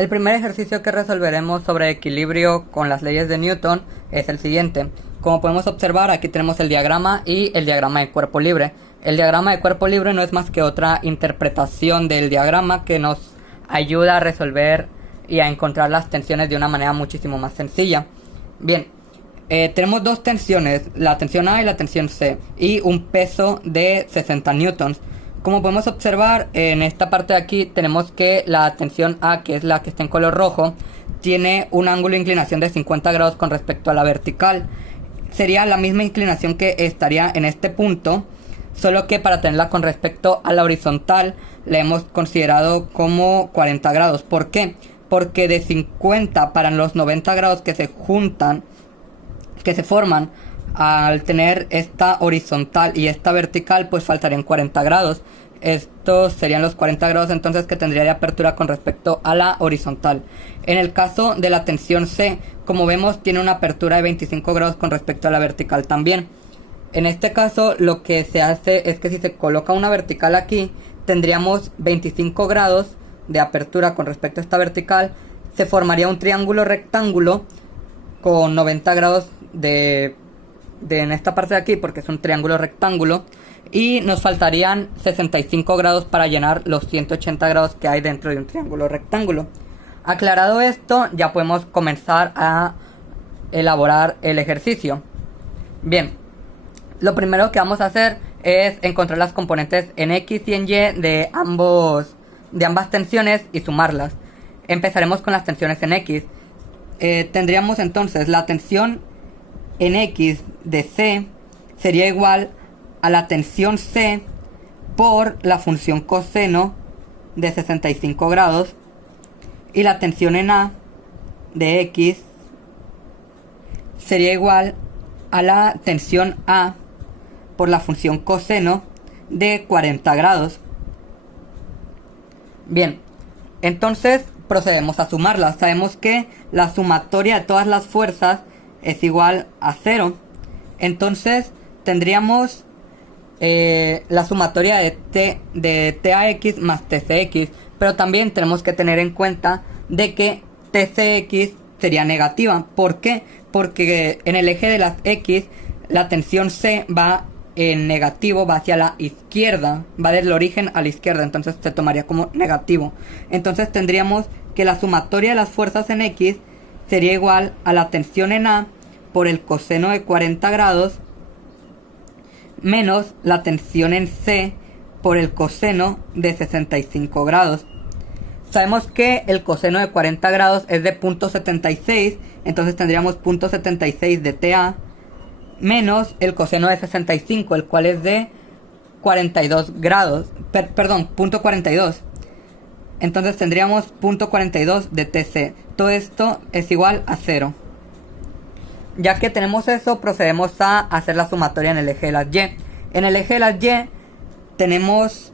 El primer ejercicio que resolveremos sobre equilibrio con las leyes de Newton es el siguiente. Como podemos observar, aquí tenemos el diagrama y el diagrama de cuerpo libre. El diagrama de cuerpo libre no es más que otra interpretación del diagrama que nos ayuda a resolver y a encontrar las tensiones de una manera muchísimo más sencilla. Bien, tenemos dos tensiones, la tensión A y la tensión C, y un peso de 60 newtons. Como podemos observar, en esta parte de aquí tenemos que la tensión A, que es la que está en color rojo, tiene un ángulo de inclinación de 50 grados con respecto a la vertical. Sería la misma inclinación que estaría en este punto, solo que para tenerla con respecto a la horizontal la hemos considerado como 40 grados. ¿Por qué? Porque de 50 para los 90 grados que se juntan, que se forman al tener esta horizontal y esta vertical, pues faltarían 40 grados. Estos serían los 40 grados entonces que tendría de apertura con respecto a la horizontal. En el caso de la tensión C, como vemos, tiene una apertura de 25 grados con respecto a la vertical también. En este caso lo que se hace es que si se coloca una vertical aquí, tendríamos 25 grados de apertura con respecto a esta vertical. Se formaría un triángulo rectángulo con 90 grados de en esta parte de aquí, porque es un triángulo rectángulo, y nos faltarían 65 grados para llenar los 180 grados que hay dentro de un triángulo rectángulo. Aclarado esto, ya podemos comenzar a elaborar el ejercicio. Bien, lo primero que vamos a hacer es encontrar las componentes en X y en Y de ambas tensiones y sumarlas. Empezaremos con las tensiones en X. Tendríamos entonces la tensión en X de C sería igual a la tensión C por la función coseno de 65 grados, y la tensión en A de X sería igual a la tensión A por la función coseno de 40 grados. Bien, entonces procedemos a sumarlas. Sabemos que la sumatoria de todas las fuerzas es igual a 0. Entonces tendríamos la sumatoria de TAX más TCX. Pero también tenemos que tener en cuenta de que TCX sería negativa. ¿Por qué? Porque en el eje de las X la tensión C va en negativo, va hacia la izquierda, va del origen a la izquierda, entonces se tomaría como negativo. Entonces tendríamos que la sumatoria de las fuerzas en X sería igual a la tensión en A por el coseno de 40 grados menos la tensión en C por el coseno de 65 grados. Sabemos que el coseno de 40 grados es de 0.76, entonces tendríamos 0.76 de TA menos el coseno de 65, el cual es de 42 grados, perdón, 0.42. Entonces tendríamos 0.42 de TC. Todo esto es igual a 0. Ya que tenemos eso, procedemos a hacer la sumatoria en el eje de las Y. En el eje de las Y tenemos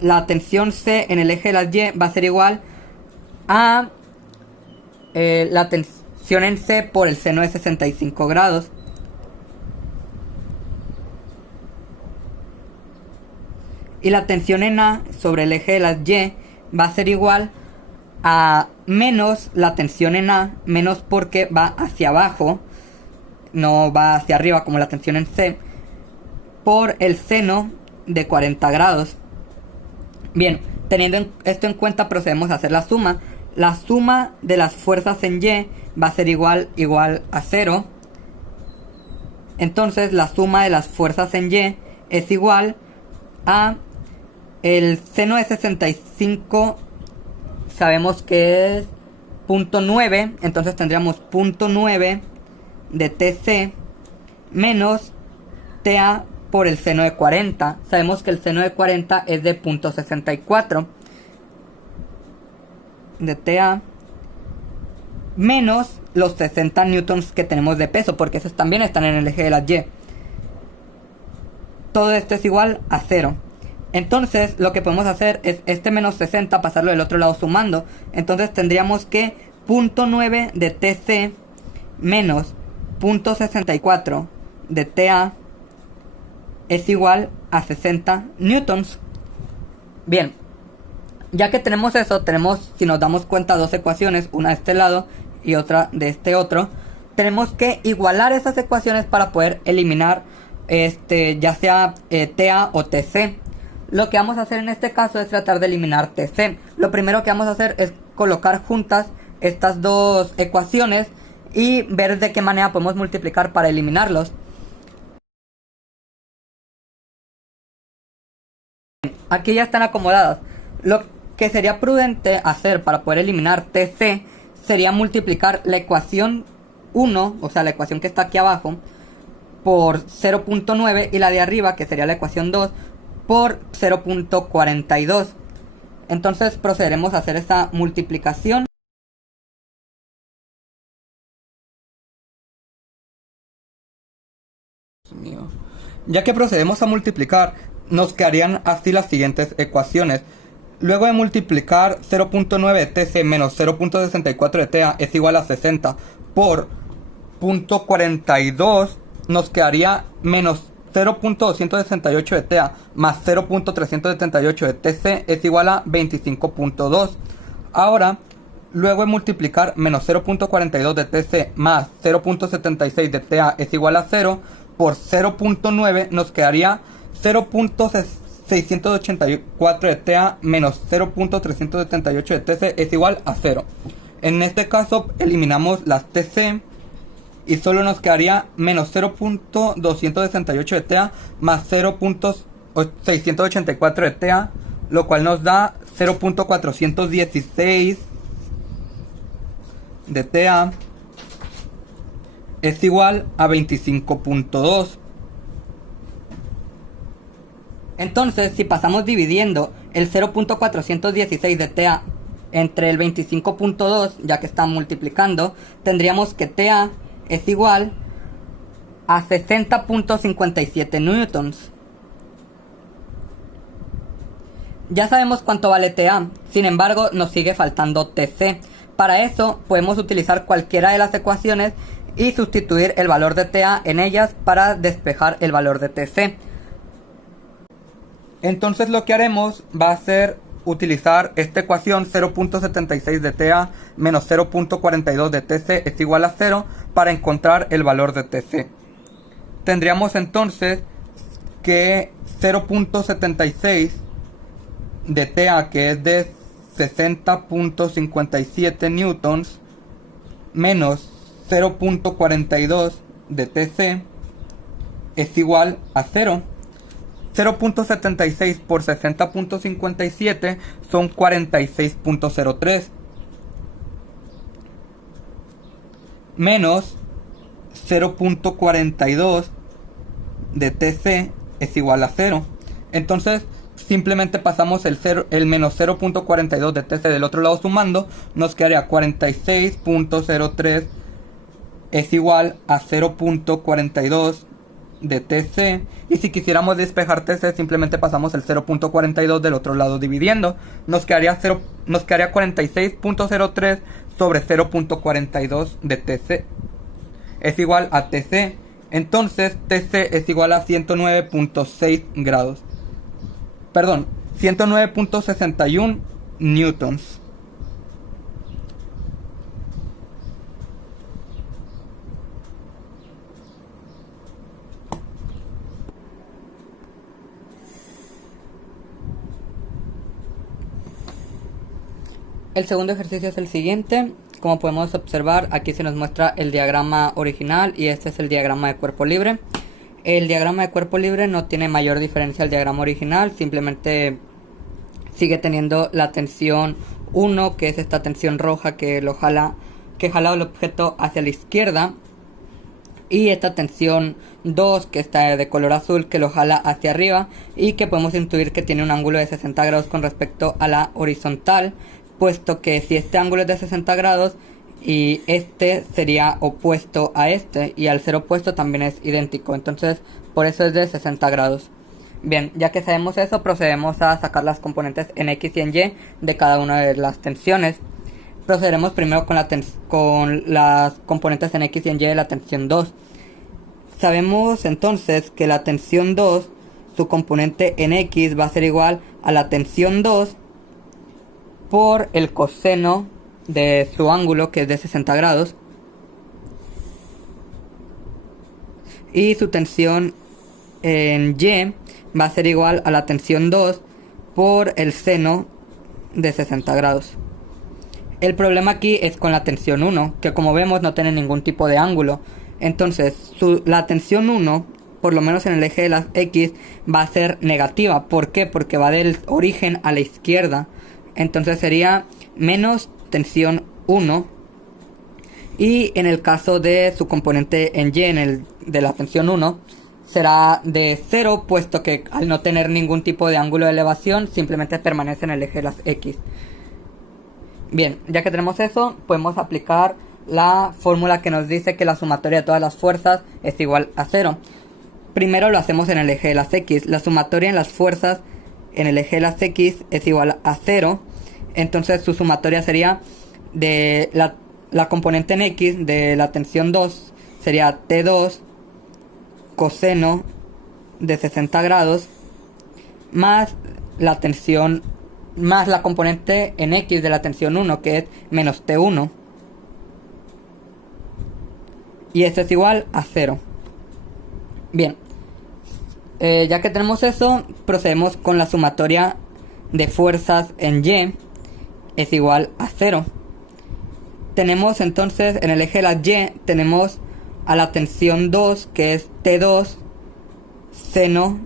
la tensión C en el eje de las Y va a ser igual a la tensión en C por el seno de 65 grados. Y la tensión en A sobre el eje de las Y va a ser igual a menos la tensión en A, menos porque va hacia abajo, no va hacia arriba como la tensión en C, por el seno de 40 grados. Bien, teniendo esto en cuenta, procedemos a hacer la suma. La suma de las fuerzas en Y va a ser igual a 0. Entonces la suma de las fuerzas en Y es igual a el seno de 65, sabemos que es 0.9, entonces tendríamos 0.9 de TC menos TA por el seno de 40. Sabemos que el seno de 40 es de 0.64 de TA menos los 60 newtons que tenemos de peso, porque esos también están en el eje de la Y. Todo esto es igual a 0. Entonces lo que podemos hacer es este menos 60 pasarlo del otro lado sumando. Entonces tendríamos que 0.9 de TC menos 0.64 de TA es igual a 60 newtons. Bien, Ya que tenemos eso, tenemos, si nos damos cuenta, dos ecuaciones, una de este lado y otra de este otro. Tenemos que igualar esas ecuaciones para poder eliminar ya sea TA o TC. Lo que vamos a hacer en este caso es tratar de eliminar TC. Lo primero que vamos a hacer es colocar juntas estas dos ecuaciones y ver de qué manera podemos multiplicar para eliminarlos. Aquí ya están acomodadas. Lo que sería prudente hacer para poder eliminar TC sería multiplicar la ecuación 1, o sea la ecuación que está aquí abajo, por 0.9 y la de arriba, que sería la ecuación 2, por 0.42. Entonces procederemos a hacer esta multiplicación. Ya que procedemos a multiplicar, nos quedarían así las siguientes ecuaciones. Luego de multiplicar 0.9 de TC menos 0.64 de TA es igual a 60 por 0.42, nos quedaría menos 0.268 de TA más 0.378 de TC es igual a 25.2. Ahora, luego de multiplicar menos 0.42 de TC más 0.76 de TA es igual a 0, por 0.9 nos quedaría 0.684 de TA menos 0.378 de TC es igual a 0. En este caso eliminamos las TC y solo nos quedaría menos 0.268 de TA más 0.684 de TA, lo cual nos da 0.416 de TA es igual a 25.2. Entonces, si pasamos dividiendo el 0.416 de TA entre el 25.2, ya que está multiplicando, tendríamos que TA es igual a 60.57 newtons. Ya sabemos cuánto vale TA, sin embargo nos sigue faltando TC. Para eso podemos utilizar cualquiera de las ecuaciones y sustituir el valor de TA en ellas para despejar el valor de TC. Entonces lo que haremos va a ser utilizar esta ecuación 0.76 de TA menos 0.42 de TC es igual a 0 para encontrar el valor de TC. Tendríamos entonces que 0.76 de TA, que es de 60.57 newtons, menos 0.42 de TC es igual a 0. 0.76 por 60.57 son 46.03 menos 0.42 de TC es igual a 0. Entonces simplemente pasamos el menos 0.42 de TC del otro lado sumando, nos quedaría 46.03 es igual a 0.42 de TC, y si quisiéramos despejar TC simplemente pasamos el 0.42 del otro lado dividiendo, nos quedaría 46.03 sobre 0.42 de TC es igual a TC. Entonces TC es igual a 109.6 grados, perdón, 109.61 newtons. El segundo ejercicio es el siguiente. Como podemos observar, aquí se nos muestra el diagrama original y este es el diagrama de cuerpo libre. El diagrama de cuerpo libre no tiene mayor diferencia al diagrama original, simplemente sigue teniendo la tensión 1, que es esta tensión roja que jala el objeto hacia la izquierda, y esta tensión 2, que está de color azul, que lo jala hacia arriba y que podemos intuir que tiene un ángulo de 60 grados con respecto a la horizontal, puesto que si este ángulo es de 60 grados y este sería opuesto a este, y al ser opuesto también es idéntico, entonces por eso es de 60 grados. Bien, ya que sabemos eso, procedemos a sacar las componentes en X y en Y de cada una de las tensiones. Procederemos primero con las componentes en X y en Y de la tensión 2. Sabemos entonces que la tensión 2, su componente en X va a ser igual a la tensión 2 por el coseno de su ángulo, que es de 60 grados, y su tensión en Y va a ser igual a la tensión 2 por el seno de 60 grados. El problema aquí es con la tensión 1, que como vemos no tiene ningún tipo de ángulo. Entonces la tensión 1, por lo menos en el eje de las X, va a ser negativa. ¿Por qué? Porque va del origen a la izquierda. Entonces sería menos tensión 1. Y en el caso de su componente en Y, de la tensión 1, será de 0, puesto que al no tener ningún tipo de ángulo de elevación, simplemente permanece en el eje de las X. Bien, ya que tenemos eso, podemos aplicar la fórmula que nos dice que la sumatoria de todas las fuerzas es igual a 0. Primero lo hacemos en el eje de las X. La sumatoria en las fuerzas en el eje de las X es igual a 0. Entonces su sumatoria sería de la componente en X de la tensión 2, sería T2 coseno de 60 grados más la tensión más la componente en X de la tensión 1, que es menos T1, y esto es igual a 0. Bien, ya que tenemos eso, procedemos con la sumatoria de fuerzas en Y, es igual a 0. Tenemos entonces en el eje de la Y, tenemos a la tensión 2, que es T2 seno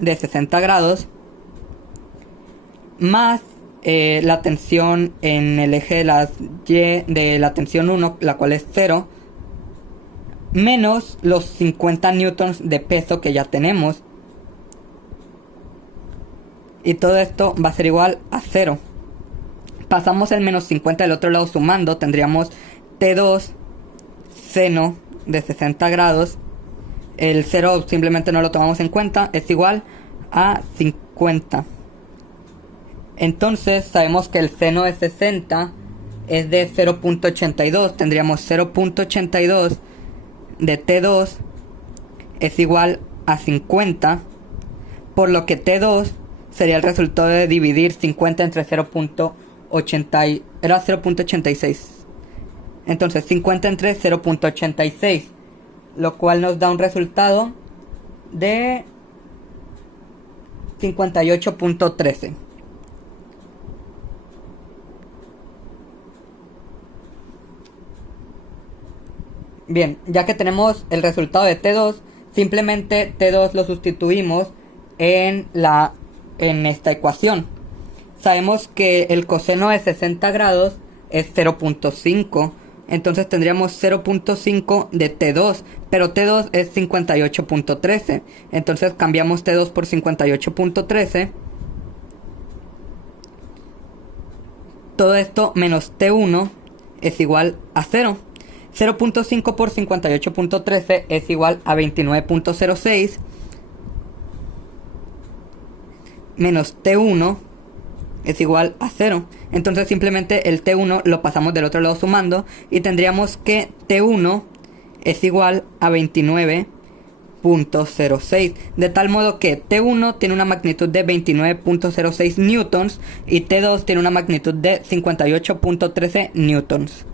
de 60 grados, más la tensión en el eje de las Y de la tensión 1, la cual es 0, menos los 50 newtons de peso que ya tenemos. Y todo esto va a ser igual a 0. Pasamos el menos 50 del otro lado sumando, tendríamos T2 seno de 60 grados. El 0 simplemente no lo tomamos en cuenta, es igual a 50. Entonces sabemos que el seno de 60 es de 0.82. Tendríamos 0.82 de T2 es igual a 50, por lo que T2 sería el resultado de dividir 50 entre 0.80, era 0.86. Entonces 50 entre 0.86, lo cual nos da un resultado de 58.13. Bien, ya que tenemos el resultado de T2, simplemente T2 lo sustituimos en esta ecuación. Sabemos que el coseno de 60 grados es 0.5, entonces tendríamos 0.5 de T2, pero T2 es 58.13, entonces cambiamos T2 por 58.13, todo esto menos T1 es igual a 0. 0.5 por 58.13 es igual a 29.06 menos T1 es igual a 0. Entonces simplemente el T1 lo pasamos del otro lado sumando y tendríamos que T1 es igual a 29.06, de tal modo que T1 tiene una magnitud de 29.06 newtons y T2 tiene una magnitud de 58.13 newtons.